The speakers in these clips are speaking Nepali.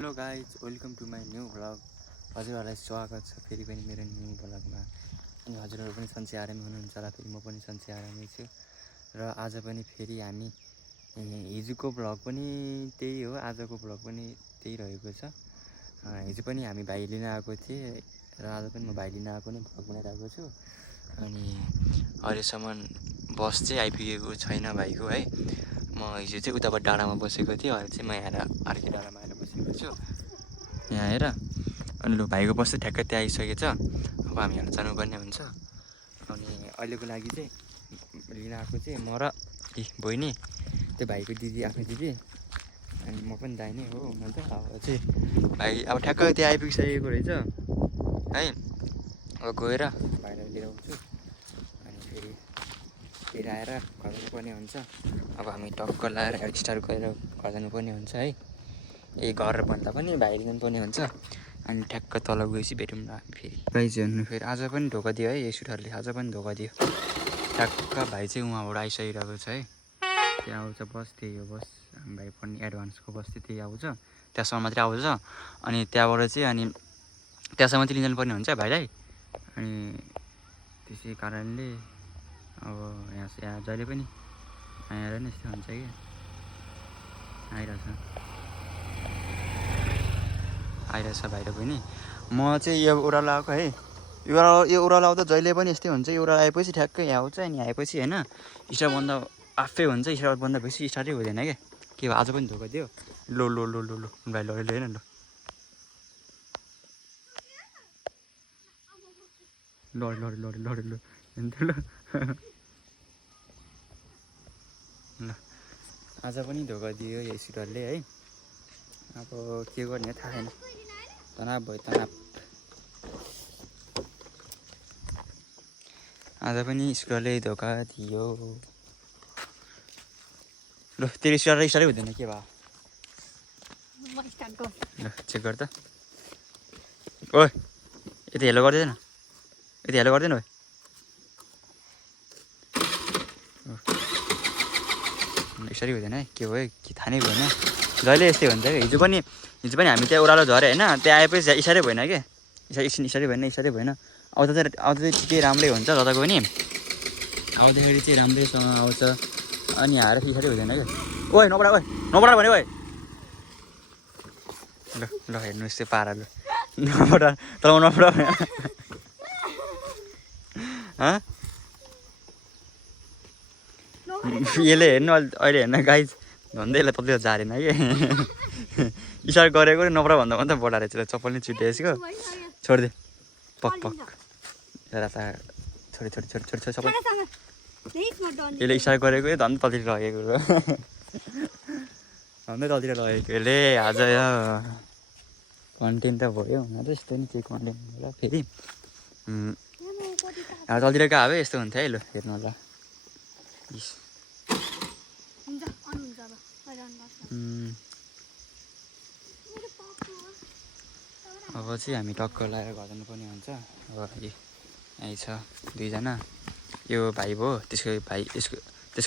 Hello guys, welcome to my new vlog. हजुरहरूलाई स्वागत छ फेरि पनि मेरो न्यू भ्लगमा। अनि हजुरहरू पनि सन्चै आरामै हुनुहुन्छ र फेरि म पनि सन्चै आरामै छु। र आज पनि फेरि हामी हिजोको भ्लग पनि त्यही हो, आजको भ्लग पनि त्यही रहेको छ। हिजो पनि हामी भाइ लिन आएको थिएँ र आज पनि म भाइ लिन आएको नै भ्लग बनाइरहेको छु। अनि अहिलेसम्म बस चाहिँ आइपुगेको छैन भाइको है। म हिजो चाहिँ उताबाट डाँडामा बसेको थिएँ, अहिले चाहिँ म यहाँ अर्कै डाँडामा आएर बसेको छु यहाँ आएर। अनि लु भाइको बस चाहिँ ठ्याक्कै त्यहाँ आइसकेछ। अब हामी यहाँ जानुपर्ने हुन्छ। अनि अहिलेको लागि चाहिँ लिन आएको चाहिँ म र बहिनी, त्यो भाइको दिदी, आफ्नो दिदी, अनि म पनि दाइ नै हो। अन्त अब चाहिँ भाइ अब ठ्याक्कै त्यहाँ आइपुगिसकेको रहेछ है। अब गएर भाइलाई लिएर आउँछु अनि फेरि आएर घर जानुपर्ने हुन्छ। अब हामी टक्क लाएर स्टार्ट गरेर घर जानुपर्ने हुन्छ है। यही घर भन्दा पनि भाइ लिनुपर्ने हुन्छ। अनि ठ्याक्क तल गएपछि भेटौँला फेरि। भाइ चाहिँ फेरि आज पनि धोका दियो है, यही सुटरले आज पनि धोका दियो। ठ्याक्क भाइ चाहिँ उहाँबाट आइसकिरहेको छ है। त्यहाँ आउँछ बस, त्यही हो बस। भाइ पनि एडभान्सको बस चाहिँ त्यही आउँछ, त्यहाँसम्म मात्रै आउँछ। अनि त्यहाँबाट चाहिँ अनि त्यहाँसम्म चाहिँ लिनु पर्ने हुन्छ भाइलाई। अनि त्यसै कारणले अब यहाँ जहिले पनि आएर नै यस्तो हुन्छ कि आइरहेछ भाइ र बहिनी। म चाहिँ यो ओह्रालो आएको है। यो ओह्रालो आउँदा जहिले पनि यस्तै हुन्छ। यो ओह्रालो आएपछि ठ्याक्कै यहाँ आउँछ। अनि आएपछि होइन स्टार्ट बन्द आफै हुन्छ। स्टार्ट बन्द भएपछि स्टार्टै हुँदैन क्या। के भयो आज पनि धोका दियो। लो लो लो लो लो भाइ ल होइन ल ल ल आज पनि धोका दियो यही स्कुटरले है। अब के गर्ने थाहा छैन। तनाव भयो तनाव। आज पनि स्कुटरले धोका दियो। ल तेरो स्टार्टै हुँदैन के भयो? ल चेक गर त। ओइ यति हेलो गर्दैन, यति हेलो गर्दैन भाइ। यसरी हुँदैन है, के भयो के थाहा नै भएन। जहिले यस्तै हुन्छ क्या। हिजो पनि हामी त्यहाँ ओह्रालो झऱ्यो होइन। त्यहाँ आएपछि इसारै भएन क्या। इसारै भएन। आउँदा चाहिँ ठिकै राम्रै हुन्छ जताको पनि। आउँदाखेरि चाहिँ राम्रैसँग आउँछ। अनि आएर इसारै हुँदैन क्या। ओइ नपडा भने ओइ। ल हेर्नुहोस् त्यो पारा। ल नपडा तर नपडा भने यसले हेर्नु अहिले हेर्न गाइज भन्दैलाई तत्ले झारेन कि। इसारा गरेको नपरा भन्दा बढा रहेछ। चप्पल नै छुट्यो यसको। छोडिदे पक हेर त छोडी सबै। यसले इसारा गरेको झन् तलतिर लगेको झन्डै तलतिर लगेको यसले। आज यो कन्टेन्ट त भयो हुन त यस्तो नि केही कन्टेन्ट होला फेरि। तलतिर गएको भए यस्तो हुन्थ्यो है। ल हेर्नु होला। अब चाहिँ हामी टक्क लगाएर घर जानुपर्ने हुन्छ। अब यहीँ छ दुईजना। यो भाइ भयो, त्यसको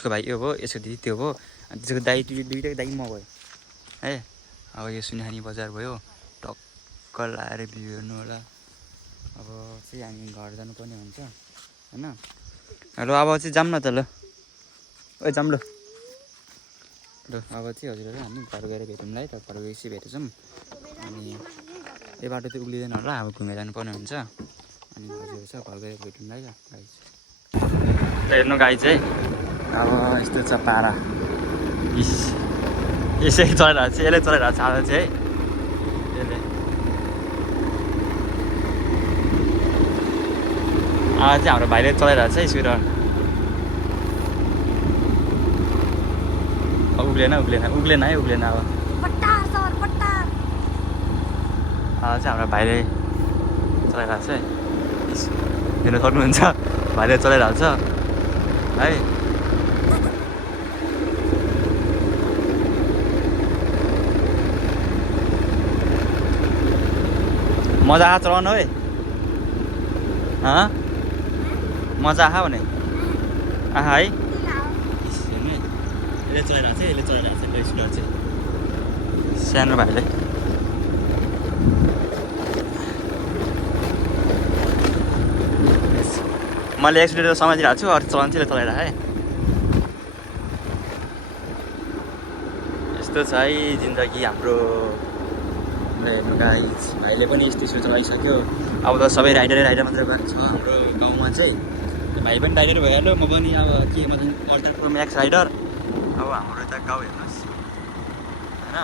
भाइ यो भयो, यसको दिदी त्यो भयो, अनि त्यसको दाइ दुइटै दाइ म भयो है। अब यो सुनखानी बजार भयो। टक्क लगाएर भ्यू हेर्नु होला। अब चाहिँ हामी घर जानुपर्ने हुन्छ होइन। ल अब चाहिँ जाऊँ न त। ल ओ जाऊँ ल। अब चाहिँ हजुरहरू हामी घर गएर भेटौँला है त। घर गएपछि भेटेछौँ। अनि यो बाटो चाहिँ उक्लिँदैन होला। अब घुमेर जानुपर्ने हुन्छ। अनि हजुरहरू छ घर गएर भेटौँला है त गाई। हेर्नु गाई चाहिँ अब यस्तो छ पारा। यसरी चलाइरहेको छ, यसले चलाइरहेको छ आज चाहिँ है। यसले आज चाहिँ हाम्रो भाइले चलाइरहेको छ है स्कुटर। उक्लेन है। अब चाहिँ हाम्रो भाइले चलाइरहेको छ है। हेर्नु सक्नुहुन्छ भाइले चलाइरहेको छ है। मजा आयो चलाउनु है। मजा आयो भने आहा है। यसले चलाइरहेको छ स्कुटर चाहिँ सानो भाइले। मैले एक्सिलेटर समातिरहेको छु अरू चलाउनु चाहिँ चलाइरहेँ यस्तो छ है जिन्दगी हाम्रो हेर्नु गाइस भाइले पनि यस्तो यस्तो चलाइसक्यो अब त सबै राइडर मात्रै भएको छ हाम्रो गाउँमा चाहिँ भाइ पनि राइडर भइहाल्यो म पनि अब के म अल्ट्रा प्रो म्याक्स राइडर अब हाम्रो यता गाउँ हेर्नुहोस् होइन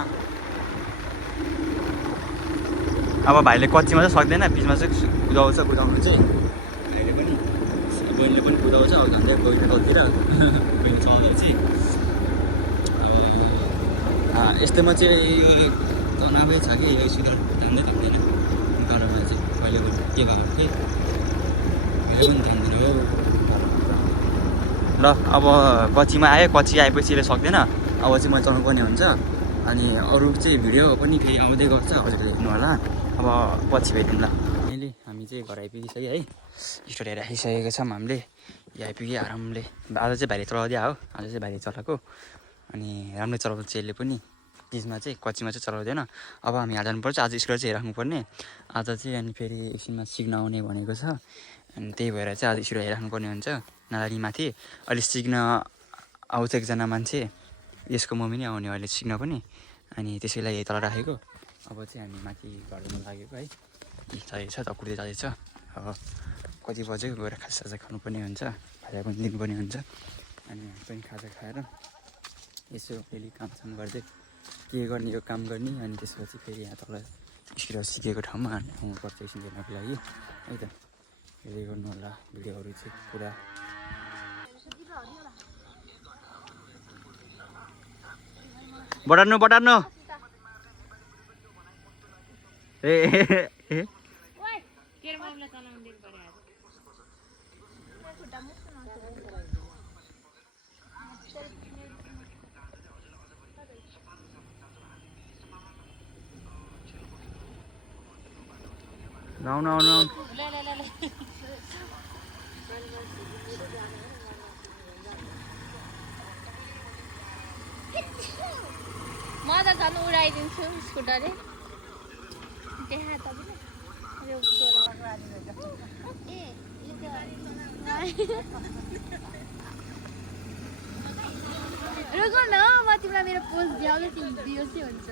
अब भाइले कच्चीमा चाहिँ सक्दैन बिचमा चाहिँ कुदाउनु चाहिँ भाइले पनि बहिनीले पनि कुदाउँछ अब झन्डै बहिनी गाउँतिर बहिनी चलाउँदा चाहिँ यस्तोमा चाहिँ यो तनावै छ कि यो सुधार धान्दै थाक्दैन गरममा चाहिँ कहिले के भएको के कहिले पनि थाम्दैन हो ल अब कच्चीमा आयो कच्ची आएपछि यसले सक्दैन अब चाहिँ मैले चलाउनु पर्ने हुन्छ अनि अरू चाहिँ भिडियो पनि फेरि आउँदै गर्छ हजुरले हेर्नु होला अब पछि भेटौँ ल अहिले हामी चाहिँ घर आइपुगिसक्यो है स्टोरी राखिसकेको छौँ हामीले आइपुग्यो आरामले आज चाहिँ भाइले चलाउँदै हो आज चाहिँ भाइले चलाएको अनि राम्रै चलाउँछ यसले पनि चिजमा चाहिँ कच्चीमा चाहिँ चलाउँदैन अब हामी यहाँ जानुपर्छ आज स्कुल चाहिँ हेरिराख्नुपर्ने आज चाहिँ अनि फेरि एकछिनमा सिक्न आउने भनेको छ अनि त्यही भएर चाहिँ आज स्कुल हेरिराख्नुपर्ने हुन्छ नालारीमाथि अहिले सिक्न आउँछ एकजना मान्छे यसको मम्मी नै आउने अहिले सिक्न पनि अनि त्यसै लागि तल राखेको अब चाहिँ हामी माथि घर जानु लागेको है जाँदैछ दकुर्दै जाँदैछ अब कति बज्यो गएर खाजासाजा खानुपर्ने हुन्छ भाइलाई पनि दिनुपर्ने हुन्छ अनि हामी पनि खाजा खाएर यसो फेरि कामसाम गर्दै के गर्ने यो काम गर्ने अनि त्यसपछि फेरि यहाँ तल स्कुल सिकेको ठाउँमा आउनुपर्छ एकछिन हेर्नको लागि है त हेर्दै गर्नु होला भिडियोहरू चाहिँ पुरा बढार्नु ए आउनु म त झन् उडाइदिन्छु स्कुटरले देखा तपाईँ रुक न म तिमीलाई मेरो पोस्ट भ्याउँदै तिमी बिर्सै हुन्छ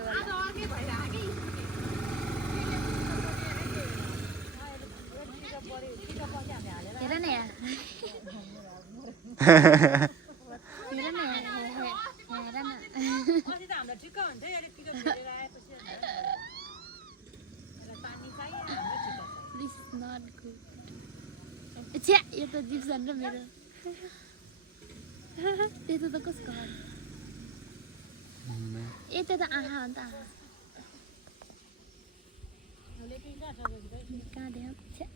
हेर न यहाँ हेर न This is not good. छ्या यो त जिप्सन र मेरो त्यो त कसको हो ए त्यो त आहा हो नि त आहा कहाँ देऊ छ्या